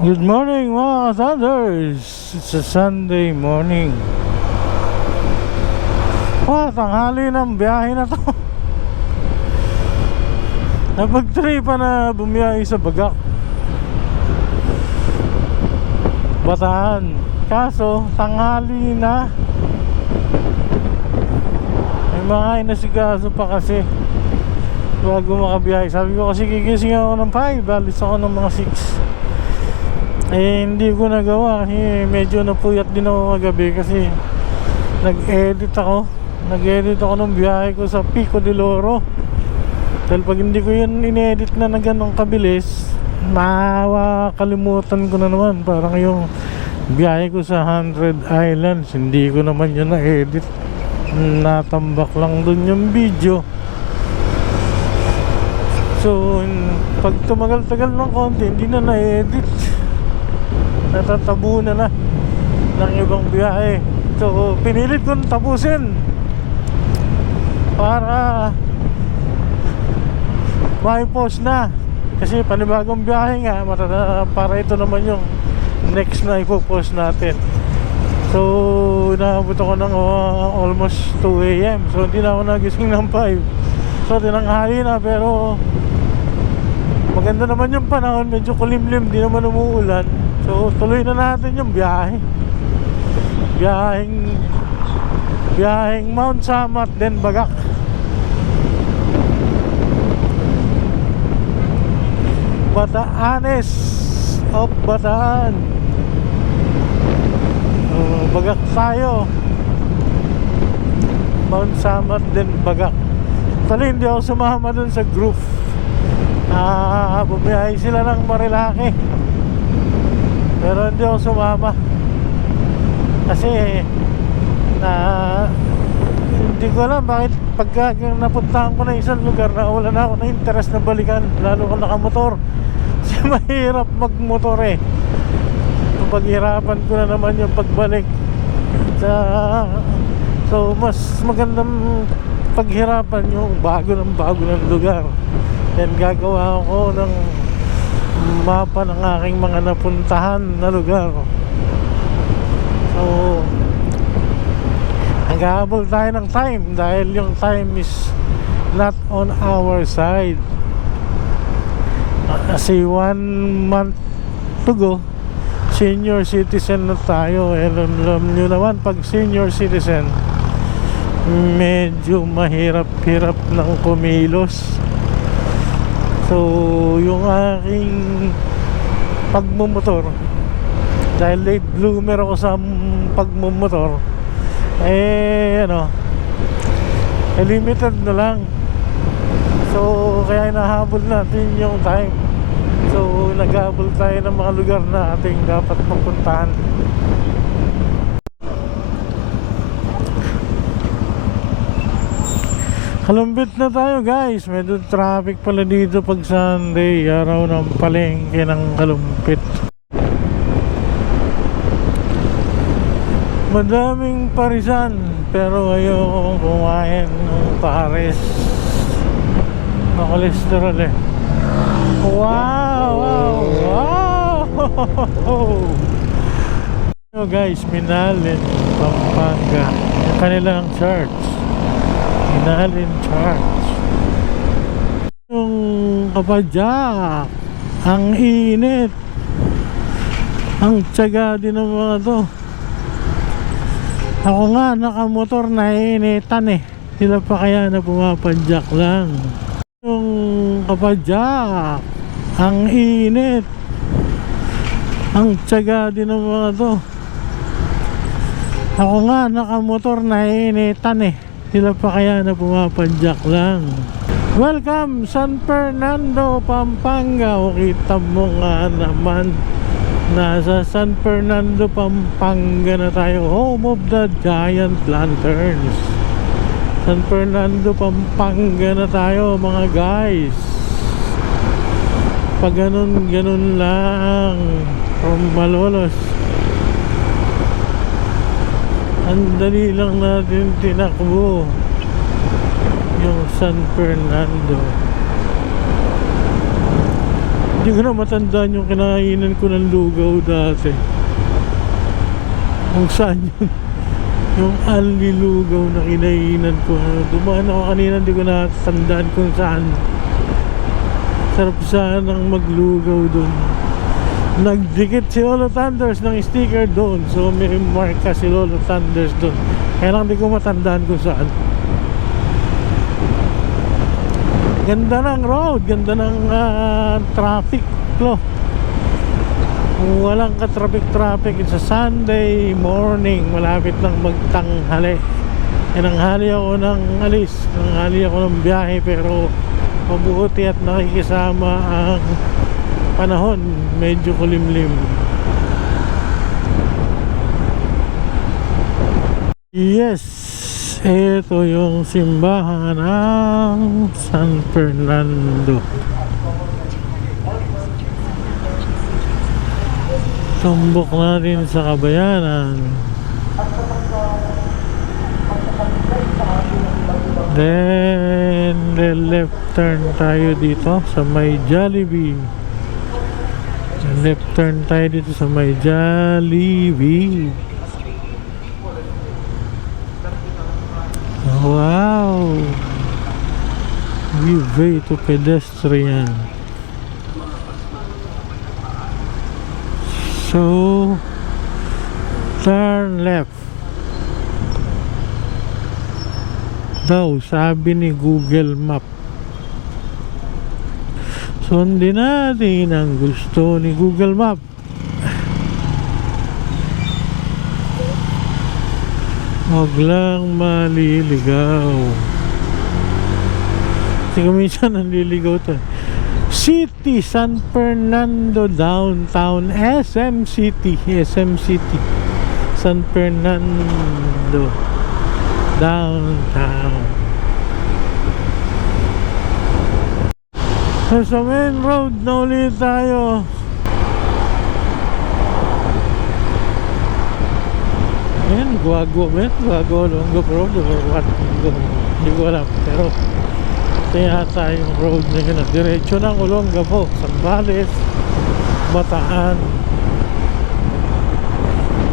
Good morning mga Thunders! It's a Sunday morning. Wow, tanghali ng biyahe na to. Napagtripa na bumiyahe sa Bagak. Bataan. Kaso, tanghali na. May mga inasikaso pa kasi bago makabiyahe. Sabi ko kasi gigising ako ng 5, alis ako ng mga 6. Eh hindi ko nagawa kasi medyo napuyat din ako kagabi kasi nag-edit ako. Nag-edit ako ng biyahe ko sa Pico de Loro. Dahil pag hindi ko yun inedit na na ganong kabilis, makakalimutan ko na naman. Parang yung biyahe ko sa 100 Islands, hindi ko naman yun na-edit. Natambak lang dun yung video. So, pag tumagal-tagal ng konti, hindi na na-edit natatabunan na ng ibang biyahe. So pinilit kong tapusin para may post na. Kasi panibagong biyahe nga para ito naman yung next na ipopost natin. So inaabot ako ng uh, almost 2am so hindi na ako nagising ng 5 so tinanghali na pero maganda naman yung panahon. Medyo kulimlim di naman umuulan So tuloy na natin yung biyahe. Biyaheng Biyaheng Mount Samat then Bagak. Bataanes of Bataan. Uh, Bagak tayo. Mount Samat then Bagak. Tuloy hindi ako sumama dun sa group. Ah, bumiyahe sila ng Marilake pero hindi ako sumama. Kasi na hindi ko alam bakit pagka napuntahan ko na isang lugar na wala na ako na interest na balikan lalo kung nakamotor. Kasi mahirap magmotor eh. Paghirapan ko na naman yung pagbalik. Sa so mas magandang paghirapan yung bago ng bago ng lugar. Then gagawa ako ng mapa ng aking mga napuntahan na lugar. So naghahabol tayo ng time dahil yung time is not on our side. Kasi one month to go senior citizen na tayo. Eh, alam, alam nyo naman pag senior citizen medyo mahirap-hirap ng kumilos So, yung aking pagmumotor dahil late bloomer ako sa pagmumotor eh ano eh, limited na lang. So kaya nahabol natin yung time. So naghabol tayo ng mga lugar na ating dapat mapuntahan Kalumbit na tayo guys Medyo traffic pala dito pag Sunday Araw ng palengke ng kalumpit Madaming parisan Pero ayokong kumain ng pares Makolesterol eh Wow! Wow! Wow! So guys, Minalin, Pampanga Yung kanilang church Inalin Church Yung kapadyak Ang init. Ang tiyaga din ng mga to. Ako nga nakamotor na initan eh Sila pa kaya na pumapadyak lang. Yung kapadyak Ang init. Ang tiyaga din ng mga to. Ako nga nakamotor na initan eh sila pa kaya na pumapadyak lang? Welcome San Fernando, Pampanga. O kita mo nga naman. Nasa San Fernando, Pampanga na tayo. Home of the Giant Lanterns. San Fernando, Pampanga na tayo mga guys. Pag ganun, ganun lang. From Malolos ang dali lang natin tinakbo yung San Fernando Hindi ko na matandaan yung kinainan ko ng lugaw dati. Kung saan yun. Yung ali lugaw na kinainan ko. Dumaan ako kanina, hindi ko natandaan kung saan. Sarap sanang maglugaw doon. Nagdikit si Lolo Thunders ng sticker doon. So may marka si Lolo Thunders doon. Kaya lang hindi ko matandaan kung saan. Ganda ng road, ganda ng ah, traffic flow. Walang ka-traffic-traffic. It's a Sunday morning. Malapit ng magtanghali. Nanghali ako ng alis. Nanghali ako ng biyahe pero mabuti at nakikisama ang panahon. Medyo kulimlim. Yes, ito yung simbahan ng San Fernando. Tumbok natin sa kabayanan. Then, the left turn tayo dito sa may Jollibee. Left turn tayo dito sa may Jollibee. Wow! Give way to pedestrian. So, turn left. Daw, sabi ni Google Map. Sundin natin ang gusto ni Google Map. Huwag lang maliligaw. Kasi kuminsan naliligaw to. City, San Fernando, Downtown, SM City, SM City, San Fernando, Downtown. So, sa main road na ulit tayo. Ayan, guwago, men. Guwago, Longo Road or what? Hindi ko alam. Pero, ito yata yung road na yun. Diretso ng Olonga po. Sambales, Bataan.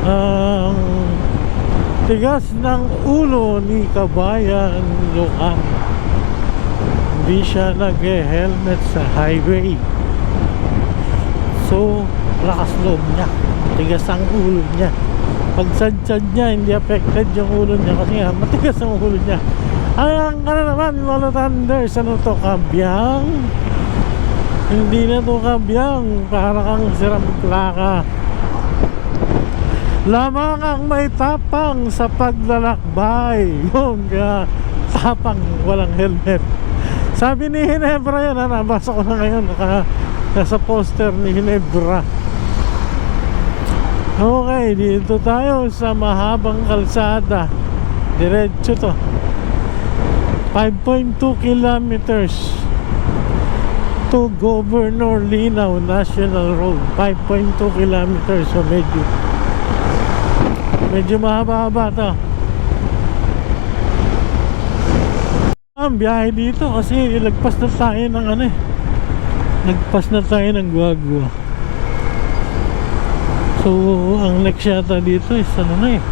Ang tigas ng ulo ni Kabayan Lukan. Hindi siya nag-helmet sa highway. So, lakas loob niya. Tigas ang ulo niya. Pag sadsad niya hindi affected yung ulo niya kasi nga matigas ang ulo niya. Ang ano naman Lolo Thunders ano to kabyang? Hindi na to kabyang. Para kang siram plaka lamang ang may tapang sa paglalakbay. Yun kaya tapang walang helmet sabi ni Hinebra yan ha, nabasa ko na ngayon naka, nasa poster ni Hinebra Okay, dito tayo sa mahabang kalsada. Diretso to. 5.2 kilometers to Governor Linaw National Road. 5.2 kilometers. So medyo medyo mahaba-haba to. Ang biyahe dito kasi ilagpas na tayo ng ano eh. Nagpas na tayo ng guagua. So, ang next yata dito is ano na eh.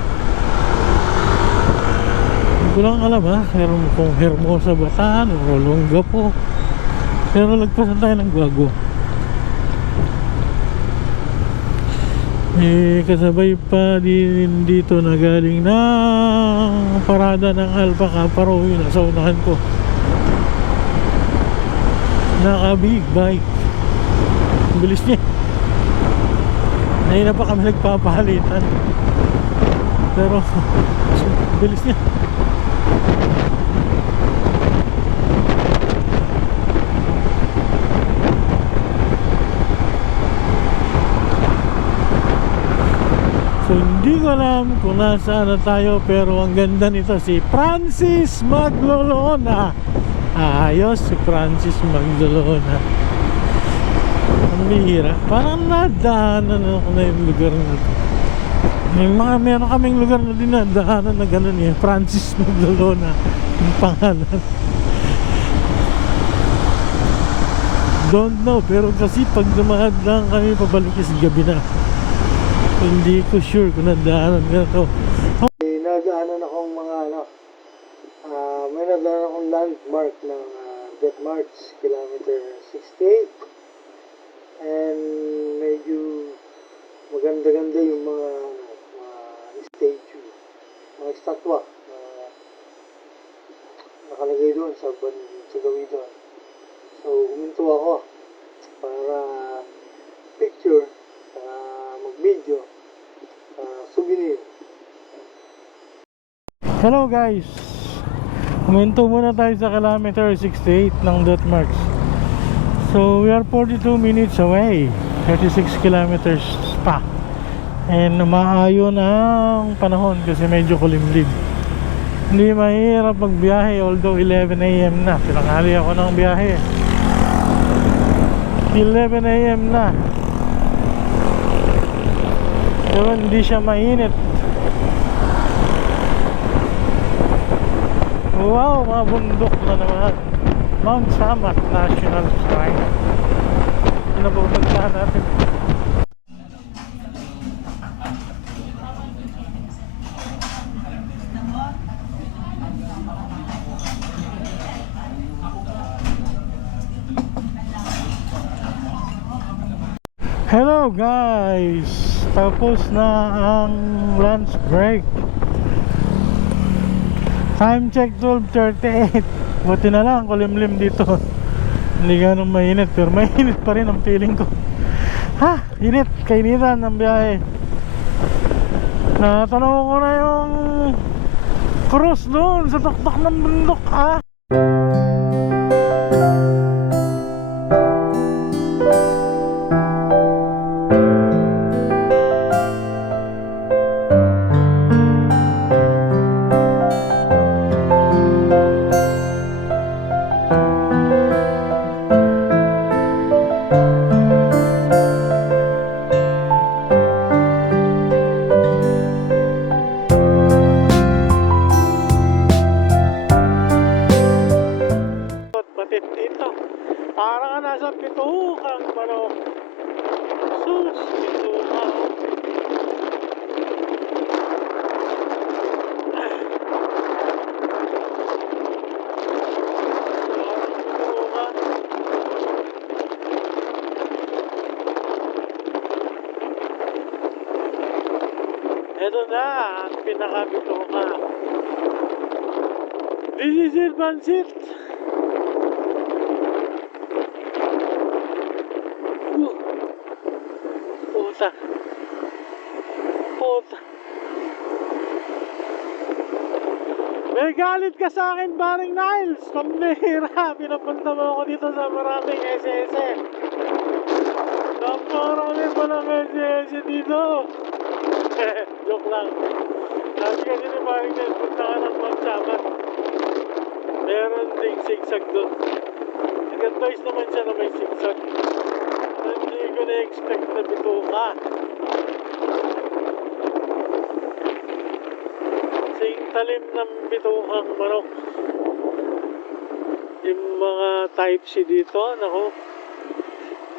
Hindi ko lang alam ha. Pero kung Hermosa Bataan o Olonga po. Pero lagpasan tayo ng Guago. Eh, kasabay pa din dito na galing ng parada ng Alpha Caparo yun, nasa unahan ko. Naka big bike. Bilis niya. Ngayon na pa kami nagpapahalitan. Pero, bilis niya. So, hindi ko alam kung nasaan na tayo pero ang ganda nito si Francis Maglolona. Ayos si Francis Maglolona. Ang bihira. Parang nadaanan ako na yung lugar na to. May mga meron kaming lugar na dinadaanan na gano'n eh. Francis Maglolona. Yung pangalan. don't know. Pero kasi pag dumaan lang kami pabalik is gabi na. Hindi ko sure kung nadaanan ka to. May nadaanan akong mga ano, ah may nadaanan akong landmark ng uh, Death March, kilometer 68. And medyo maganda-ganda yung mga, ano, mga statue, mga estatwa na nakalagay doon sa, sa gawin doon. So, huminto ako para picture, para mag-video, para souvenir. Hello guys! Huminto muna tayo sa kilometer 68 ng Dotmarks. So we are 42 minutes away. 36 kilometers pa. And umaayon ang panahon kasi medyo kulimlim. Hindi mahirap magbiyahe although 11 a.m. na. Pinangali ako ng biyahe. 11 a.m. na. Pero hindi siya mainit. Wow, mga bundok na naman. Mount Samat National Shrine. Pupuntahan natin. Hello guys! Tapos na ang lunch break. Time check 12.38 Buti na lang kulimlim dito. Hindi ganun mainit Pero mainit pa rin ang feeling ko. Ha? Init Kainitan ng biyahe. Natanaw ko na yung Cross doon Sa taktak ng bundok ha Ito na ang pinakabituka. This is it, Pansit. Puta. Puta. May galit ka sa akin, Baring Niles. Pambihira. Pinapunta mo ako dito sa maraming SS. Napakarami palang SS dito. Joke lang. Sabi kasi ni Baring Niles, punta ka ng Magsamat. Meron ding zigzag doon. Nag-advise naman siya na may zigzag. Hindi ko na-expect na bituka. Sing talim ng bitukang manok. Yung mga type C dito, nako.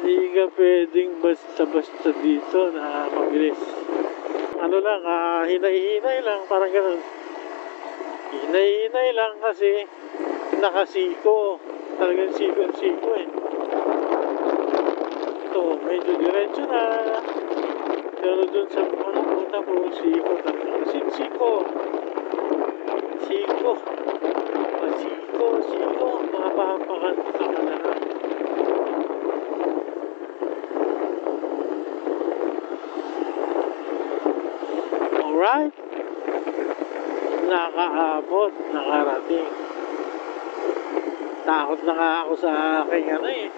Hindi ka pwedeng basta-basta dito na mabilis. Ano lang, ah, hinay-hinay lang, parang ganun. Hinay-hinay lang kasi nakasiko. Talagang siko-siko eh. Ito, medyo diretso na. Pero dun sa ano, puta po, siko talaga. Sin siko. Siko. Siko, siko. Mapapakanta ka na na. Alright. Nakaabot, nakarating. Takot na nga ako sa aking ano eh.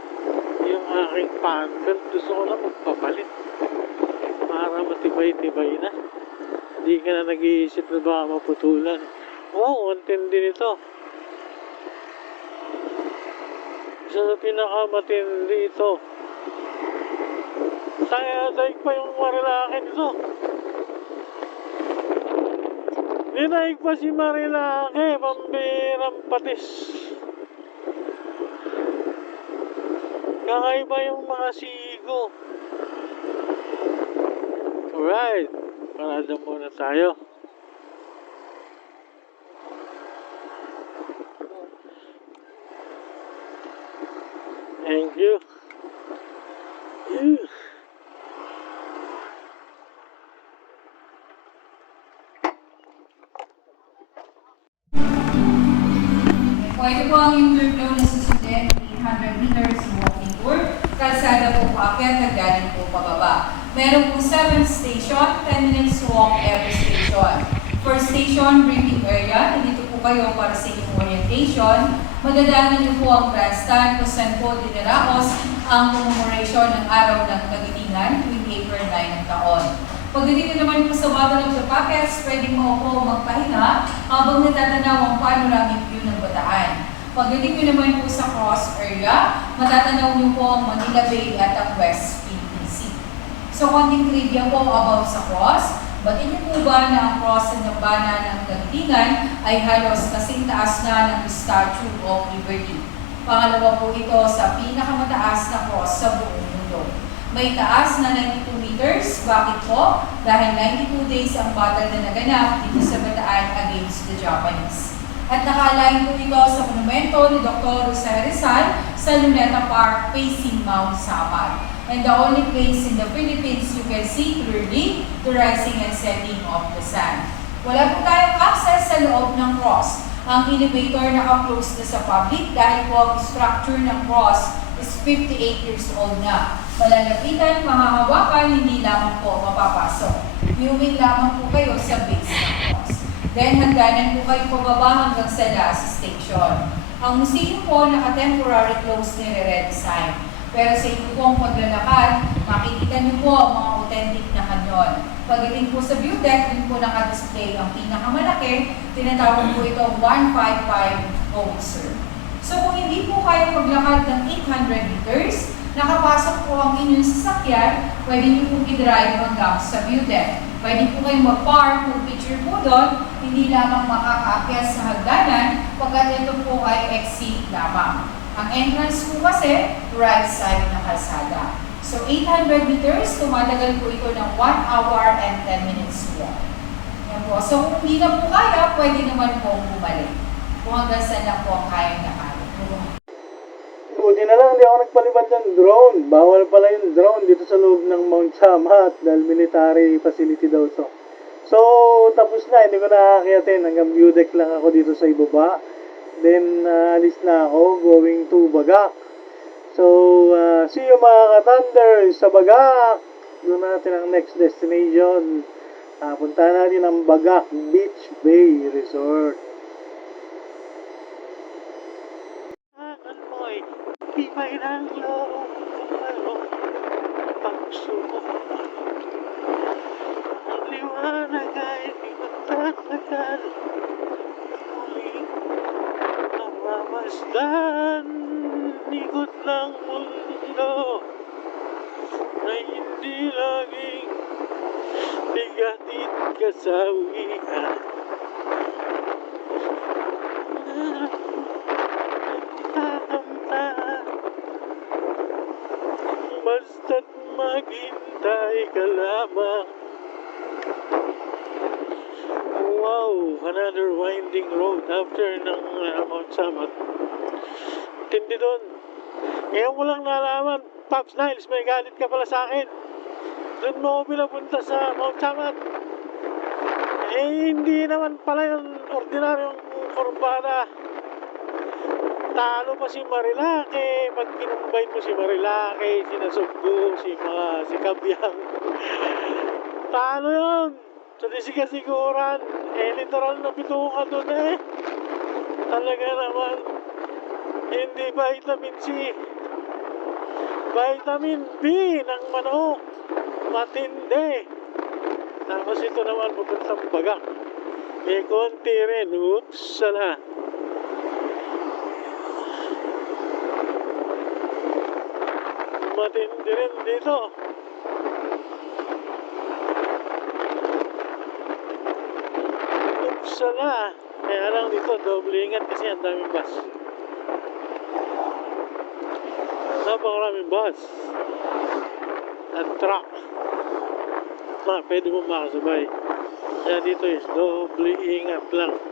Yung aking panbelt, gusto ko na magpapalit. Para matibay-tibay na. Hindi ka na nag-iisip na baka maputulan. Oo, oh, din ito. Isa sa pinakamatindi ito. Saya daig pa yung marilakin ito. Dinaig pa si Marilake, pambirang patis. Kakaiba yung mga sigo. Alright. Parada muna tayo. Kalsada po paakyat, naggaling po pababa. Meron po 7 station, 10 minutes walk every station. First station, briefing area. Nandito po kayo para sa inyong orientation. Madadaanan niyo po ang grandstand kung saan po dinaraos ang commemoration ng araw ng Kagitinan tuwing April 9 ng taon. Pagdating naman po sa bottom of the pockets, pwede mo po magpahinga habang natatanaw ang panoramic view ng bataan. Pagdating nyo naman po sa cross area, matatanaw nyo po ang Manila Bay at ang West Sea. So, konting trivia po about sa cross. Batin niyo po ba na ang cross ng bana ng Kagitingan ay halos kasing taas na ng Statue of Liberty? Pangalawa po ito sa pinakamataas na cross sa buong mundo. May taas na 92 meters. Bakit po? Dahil 92 days ang battle na naganap dito sa Bataan against the Japanese. At nakalain po ito sa monumento ni Dr. Rosario Rizal sa Luneta Park facing Mount Samar. And the only place in the Philippines you can see clearly the rising and setting of the sun. Wala po tayong access sa loob ng cross. Ang elevator naka-close na sa public dahil po ang structure ng cross is 58 years old na. Malalapitan, mahahawakan, hindi lamang po mapapasok. Viewing lamang po kayo sa base ng cross. Then hangganan po kayo pababa hanggang sa last station. Ang museum po naka-temporary close nire-redesign. Pero sa inyo pong paglalakad, makikita niyo po ang mga authentic na kanyon. Pagdating po sa view deck, din po naka-display ang pinakamalaki, tinatawag po ito 155 Howitzer. So kung hindi po kayo maglakad ng 800 meters, nakapasok po ang inyong sasakyan, pwede niyo po i-drive hanggang sa view deck. Pwede po kayong mag-park, mag-picture po doon, hindi lamang makakaakyat sa hagdanan, pagkat ito po ay exit lamang. Ang entrance po kasi, right side ng kalsada. So 800 meters, tumatagal po ito ng 1 hour and 10 minutes walk. Yan po. So kung hindi na po kaya, pwede naman po bumalik. Kung hanggang saan lang po ang kayang nakaya. Buti na lang, hindi ako nagpalipad ng drone. Bawal pala yung drone dito sa loob ng Mount Samat dahil military facility daw to. So, tapos na, hindi ko nakakakiyatin. Hanggang view deck lang ako dito sa ibaba. Then, uh, alis na ako going to Bagak. So, uh, see you mga ka-thunder sa Bagak. Doon natin ang next destination. Uh, punta natin ang Bagak Beach Bay Resort. Ako'y iba'y ng loob ano, pagsuko. Ang liwanag ay di magtatagal. Muling namamasdan, ikot ng mundo na hindi laging bigatit kasawian. Tatamtan Basta't maghintay ka lamang Wow, another winding road after ng uh, Mount Samat. Tindi doon. Ngayon mo lang nalaman, Pops Niles, may galit ka pala sa akin. Doon mo ako pinapunta sa Mount Samat. Eh, hindi naman pala yung ordinaryong kurbada. Talo pa si Marilake. Pag kinumbay mo si Marilake, si Nasugbu, si mga si Kabyang. Talo yun. Sa disigasiguran. Eh, literal na bituka doon eh. Talaga naman. Hindi vitamin C. Vitamin B ng manok. Matindi. Tapos ito naman pupuntang bagak. May konti rin. Oops, sana. Matindi rin dito. Sana. Kaya lang dito, doble ingat kasi ang daming bus. Napakaraming bus. At truck. Ma, pwede mo makasabay. Kaya dito is doble ingat lang.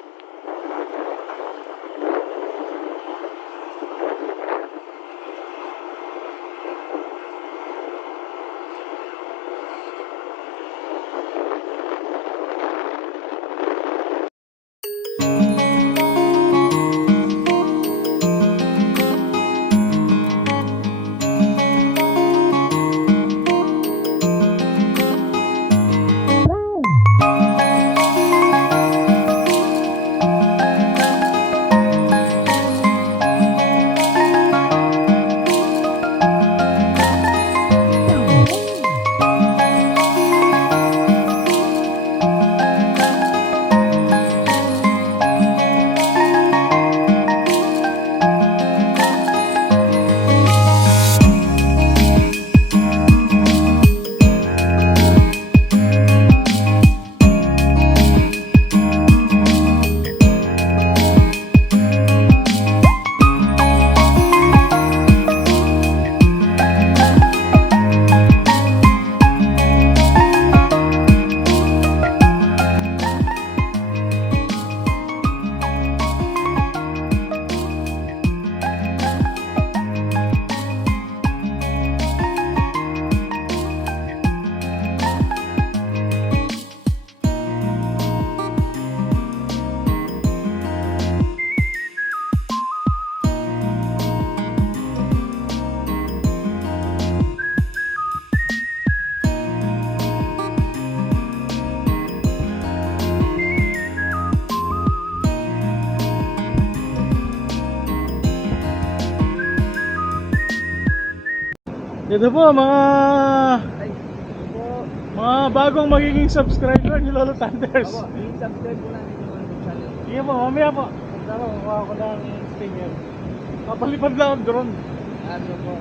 Ito po mga mga bagong magiging subscriber ni Lolo Thunders. i-subscribe po namin yung ano, channel. Sige po, mamaya po. Tara, kukuha ko ng stinger. Papalipad lang ang drone. Ano po?